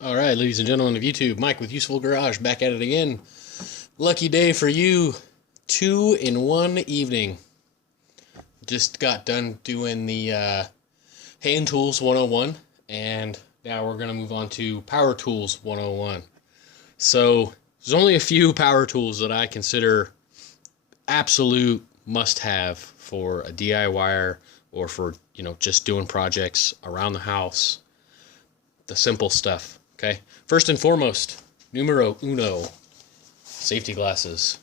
Alright, ladies and gentlemen of YouTube, Mike with Useful Garage back at it again. Lucky day for you. 2 in 1 evening. Just got done doing the Hand Tools 101, and now we're going to move on to Power Tools 101. So, there's only a few power tools that I consider absolute must-have for a DIYer or for, just doing projects around the house. The simple stuff, okay? First and foremost, numero uno, safety glasses.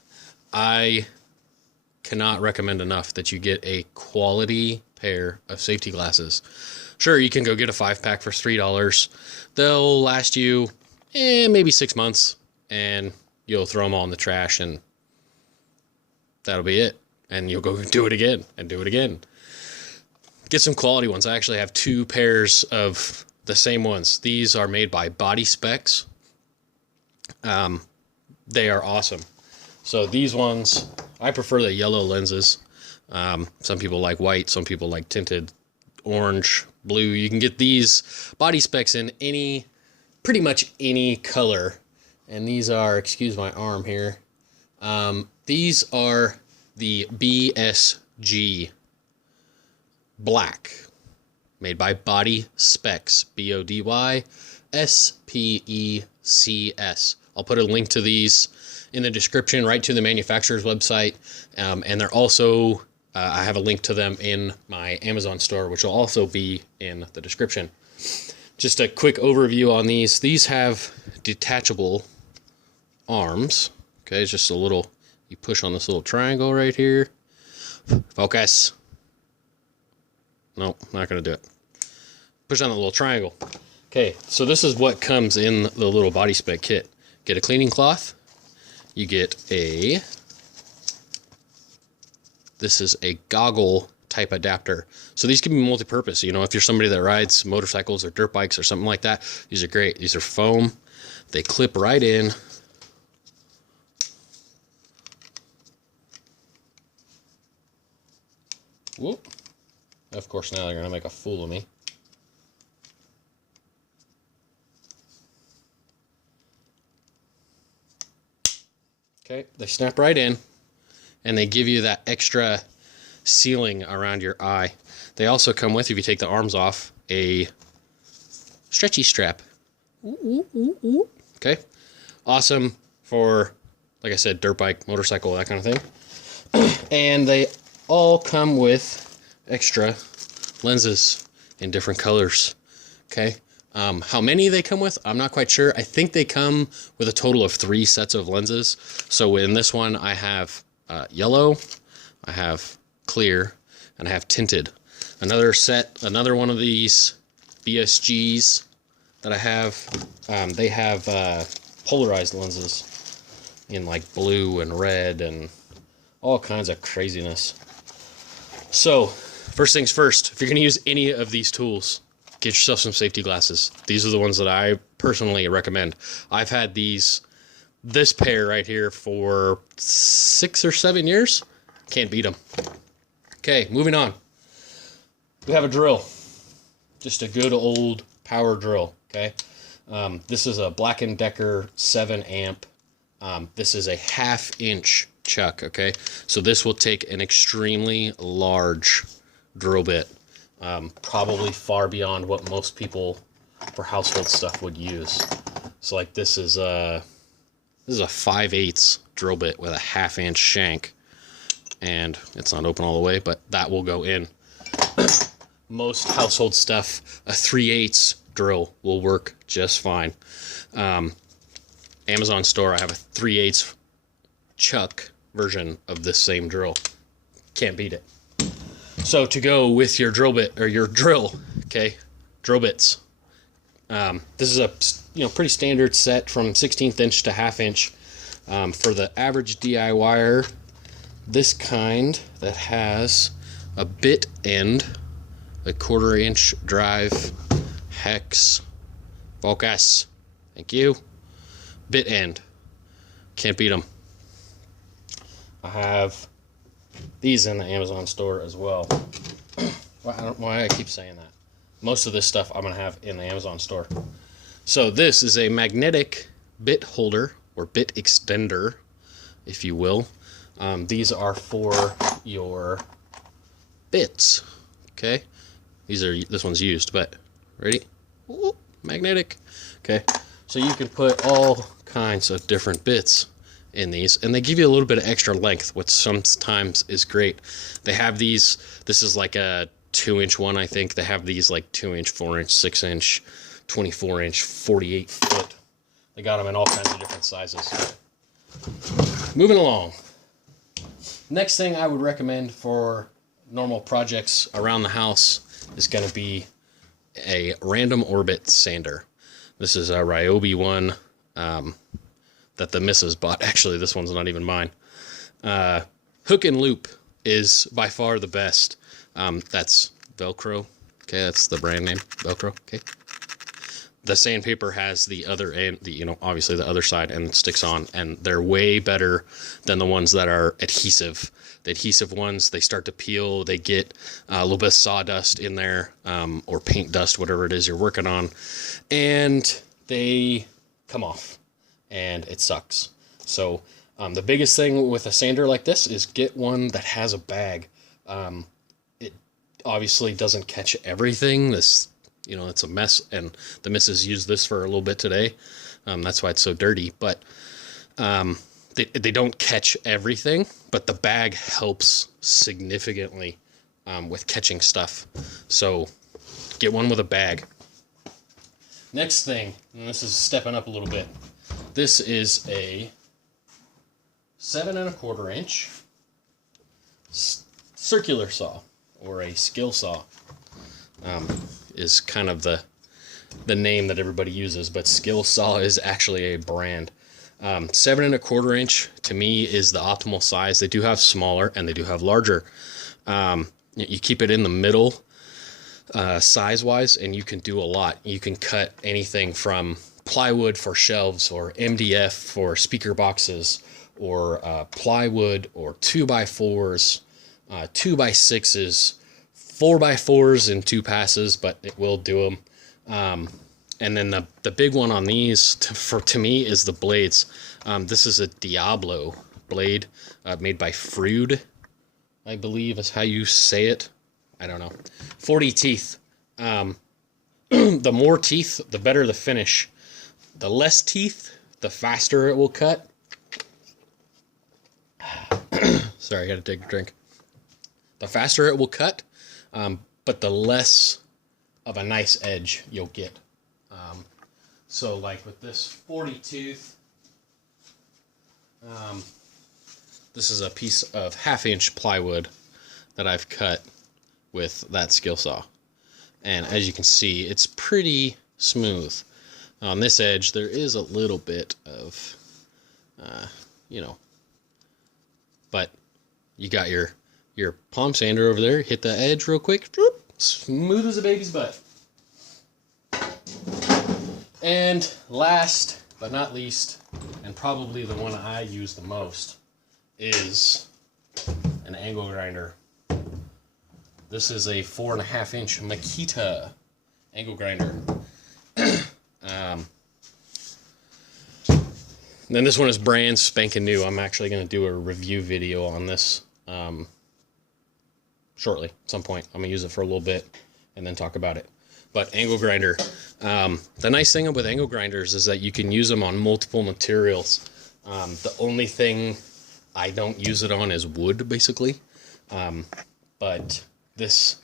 I cannot recommend enough that you get a quality pair of safety glasses. Sure, you can go get a 5-pack for $3. They'll last you maybe 6 months, and you'll throw them all in the trash, and that'll be it. And you'll go do it again and do it again. Get some quality ones. I actually have 2 pairs of the same ones. These are made by BodySpecs. They are awesome. So these ones, I prefer the yellow lenses. Some people like white, some people like tinted orange, blue. You can get these BodySpecs in pretty much any color. And these are, excuse my arm here, these are the BSG Black, made by BodySpecs, BodySpecs. I'll put a link to these in the description, right to the manufacturer's website, and they're also, I have a link to them in my Amazon store, which will also be in the description. Just a quick overview on these. These have detachable arms. Okay, it's just a little, you push on this little triangle right here. Focus. Nope, not going to do it. Push on the little triangle. Okay, so this is what comes in the little BodySpec kit. Get a cleaning cloth. You get this is a goggle type adapter. So these can be multi-purpose. If you're somebody that rides motorcycles or dirt bikes or something like that, these are great. These are foam. They clip right in. Whoop. Of course, now they're going to make a fool of me. Okay, they snap right in, and they give you that extra sealing around your eye. They also come with, if you take the arms off, a stretchy strap. Okay, awesome for, like I said, dirt bike, motorcycle, that kind of thing. And they all come with extra lenses in different colors. Okay, how many they come with, I'm not quite sure. I think they come with a total of 3 sets of lenses. So in this one, I have yellow, I have clear, and I have tinted. Another one of these BSGs that I have, they have polarized lenses in like blue and red and all kinds of craziness. So, first things first, if you're going to use any of these tools, get yourself some safety glasses. These are the ones that I personally recommend. I've had this pair right here for 6 or 7 years. Can't beat them. Okay, moving on. We have a drill. Just a good old power drill, okay? This is a Black & Decker 7 amp. This is a 1/2 inch chuck, okay? So this will take an extremely large drill bit. Probably far beyond what most people for household stuff would use. So like this is a 5/8 drill bit with a 1/2 inch shank, and it's not open all the way, but that will go in. Most household stuff, a 3/8 drill will work just fine. Amazon store, I have a 3/8 chuck version of this same drill. Can't beat it. So to go with your drill bit, or your drill, okay, drill bits. This is a pretty standard set from 1/16 inch to 1/2 inch. For the average DIYer, this kind that has a bit end, a 1/4 inch drive, hex, focus, thank you, bit end. Can't beat them. I have these in the Amazon store as well. I don't know why I keep saying that. Most of this stuff I'm going to have in the Amazon store. So this is a magnetic bit holder or bit extender, if you will. These are for your bits. Okay, this one's used, but ready? Ooh, magnetic. Okay, so you can put all kinds of different bits in these, and they give you a little bit of extra length, which sometimes is great. They have these. This is like a 2-inch one, I think. They have these like 2-inch, 4-inch, 6-inch, 24-inch, 48-foot. They got them in all kinds of different sizes. Moving along. Next thing I would recommend for normal projects around the house is going to be a random orbit sander. This is a Ryobi one that the missus bought. Actually, this one's not even mine. Hook and loop is by far the best. That's Velcro. Okay, that's the brand name, Velcro. Okay. The sandpaper has the other end, obviously the other side, and sticks on, and they're way better than the ones that are adhesive. The adhesive ones, they start to peel, they get a little bit of sawdust in there, or paint dust, whatever it is you're working on, and they come off, and it sucks. So the biggest thing with a sander like this is get one that has a bag. It obviously doesn't catch everything. It's a mess, and the missus used this for a little bit today. That's why it's so dirty, but they don't catch everything, but the bag helps significantly with catching stuff. So get one with a bag. Next thing, and this is stepping up a little bit. This is a 7 1/4 inch circular saw, or a skill saw. Is kind of the name that everybody uses, but skill saw is actually a brand. 7 1/4 inch to me is the optimal size. They do have smaller and they do have larger. You keep it in the middle size wise, and you can do a lot. You can cut anything from plywood for shelves, or MDF for speaker boxes, or plywood, or 2x4s, 2x6s, 4x4s in 2 passes, but it will do them. And then the big one on these to me is the blades. This is a Diablo blade made by Frood, I believe is how you say it. I don't know. 40 teeth. The more teeth, the better the finish. The less teeth, the faster it will cut. Sorry, I had to take a drink. The faster it will cut, but the less of a nice edge you'll get. So like with this 40 tooth, this is a piece of 1/2 inch plywood that I've cut with that skill saw. And as you can see, it's pretty smooth. On this edge, there is a little bit of, but you got your palm sander over there, hit the edge real quick, smooth as a baby's butt. And last but not least, and probably the one I use the most, is an angle grinder. This is a 4 1/2 inch Makita angle grinder. Then this one is brand spanking new. I'm actually going to do a review video on this shortly, at some point. I'm going to use it for a little bit and then talk about it. But angle grinder, the nice thing with angle grinders is that you can use them on multiple materials. The only thing I don't use it on is wood, basically. But this,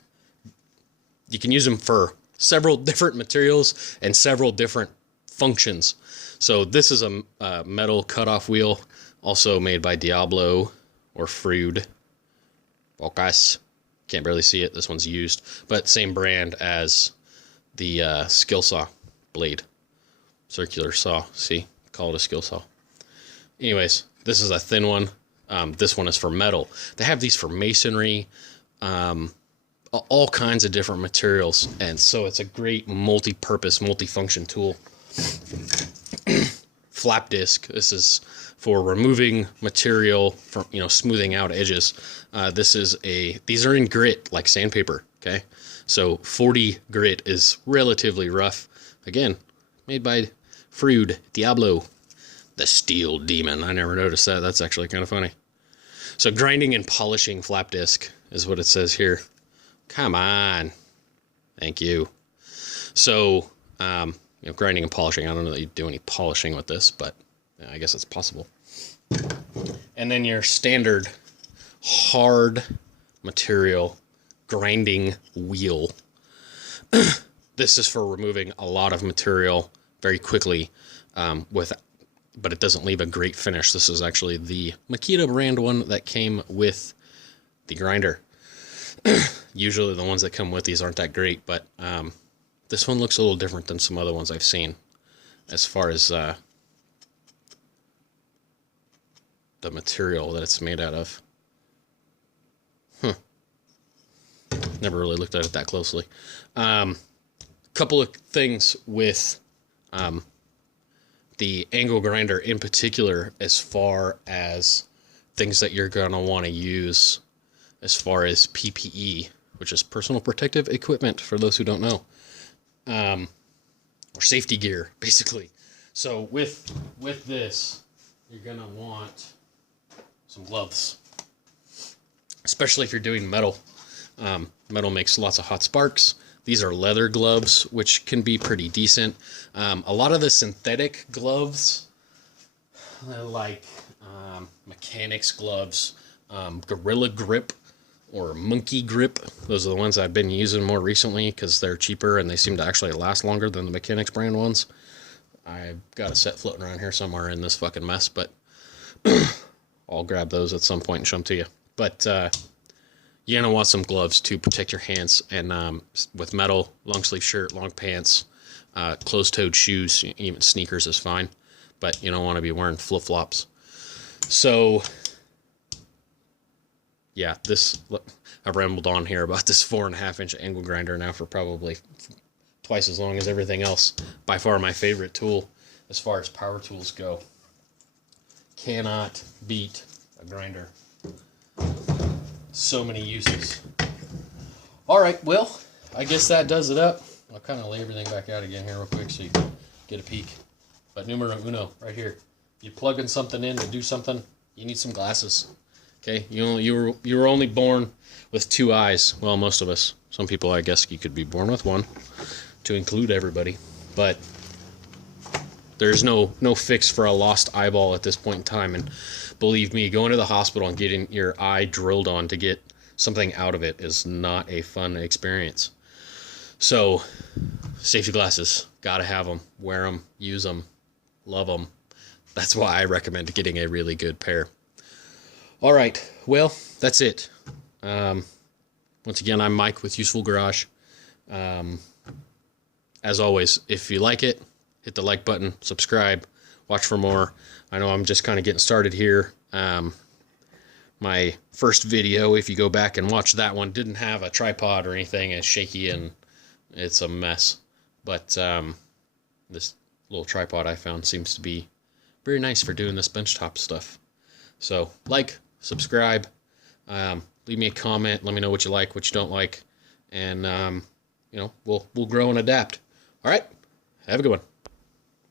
you can use them for several different materials and several different functions. So this is a metal cutoff wheel, also made by Diablo or Frood. Focus. Can't barely see it. This one's used, but same brand as the skill saw blade. Circular saw. See? Call it a skill saw. Anyways, this is a thin one. This one is for metal. They have these for masonry, all kinds of different materials, and so it's a great multi-purpose, multi-function tool. Flap disc. This is for removing material from, smoothing out edges. These are in grit, like sandpaper. Okay, so 40 grit is relatively rough. Again, made by Freud Diablo, the Steel Demon. I never noticed that. That's actually kind of funny. So grinding and polishing flap disc is what it says here. Come on. Thank you. So, grinding and polishing. I don't know that you do any polishing with this, but I guess it's possible. And then your standard hard material grinding wheel. This is for removing a lot of material very quickly, but it doesn't leave a great finish. This is actually the Makita brand one that came with the grinder. Usually the ones that come with these aren't that great, but this one looks a little different than some other ones I've seen as far as the material that it's made out of. Never really looked at it that closely. Couple of things with the angle grinder in particular, as far as things that you're going to want to use as far as PPE, which is personal protective equipment for those who don't know, or safety gear, basically. So with this, you're going to want some gloves, especially if you're doing metal. Metal makes lots of hot sparks. These are leather gloves, which can be pretty decent. A lot of the synthetic gloves, like mechanics gloves, Gorilla Grip or Monkey Grip, those are the ones I've been using more recently because they're cheaper and they seem to actually last longer than the mechanics brand ones. I've got a set floating around here somewhere in this fucking mess, but I'll grab those at some point and show them to you. But you're going to want some gloves to protect your hands, and with metal, long sleeve shirt, long pants, closed-toed shoes, even sneakers is fine, but you don't want to be wearing flip-flops. So, yeah, I've rambled on here about this 4.5-inch angle grinder now for probably twice as long as everything else. By far my favorite tool as far as power tools go. Cannot beat a grinder. So many uses. Alright, well, I guess that does it up. I'll kind of lay everything back out again here real quick so you can get a peek. But numero uno, right here. You're plugging something in to do something, you need some glasses. Okay, you were only born with 2 eyes. Well, most of us. Some people, I guess, you could be born with 1, to include everybody. But there's no fix for a lost eyeball at this point in time. And believe me, going to the hospital and getting your eye drilled on to get something out of it is not a fun experience. So, safety glasses, gotta have them. Wear them, use them, love them. That's why I recommend getting a really good pair. All right, well, that's it. Once again, I'm Mike with Useful Garage. As always, if you like it, hit the like button, subscribe, watch for more. I know I'm just kind of getting started here. My first video, if you go back and watch that one, didn't have a tripod or anything. It's shaky and it's a mess. But this little tripod I found seems to be very nice for doing this benchtop stuff. So, like, subscribe, leave me a comment, let me know what you like, what you don't like, and we'll grow and adapt. All right, have a good one.